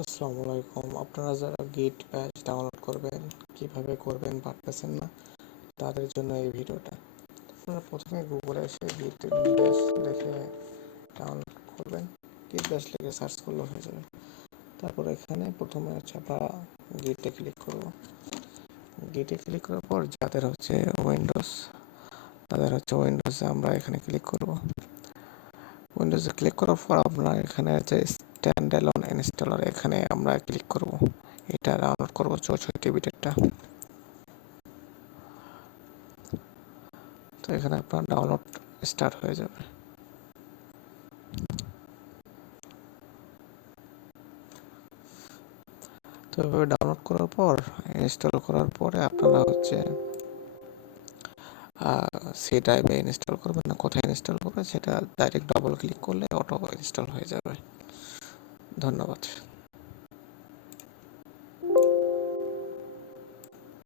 আসসালামু আলাইকুম। আপনারা যারা গিট ব্যাচ ডাউনলোড করবেন, কিভাবে করবেন পারতেছেন না, তাদের জন্য এই ভিডিওটা। আপনারা প্রথমে গুগলে এসে গিট ব্যাচ দেখে ডাউনলোড করবেন। গিট ব্যাচ লিখে সার্চ করলে হয়ে যাবে। তারপর এখানে প্রথমে আমরা গিটে ক্লিক করব। গিটে ক্লিক করার পর যাদের হচ্ছে উইন্ডোজে আমরা এখানে ক্লিক করব। উইন্ডোজে ক্লিক করার পর আপনার এখানে আছে স্ট্যান্ড অ্যালোন ইনস্টলার, এখানে আমরা ক্লিক করব। এটা ডাউনলোড করব 64 বিটেরটা। তো এখানে আপনার ডাউনলোড স্টার্ট হয়ে যাবে। তো এভাবে ডাউনলোড করার পর ইনস্টল করার পরে আপনারা হচ্ছে সি ড্রাইভে ইনস্টল করবেন না কোথায় ইনস্টল করবেন সেটা ডাইরেক্ট ডবল ক্লিক করলে অটো ইনস্টল হয়ে যাবে। ধন্যবাদ।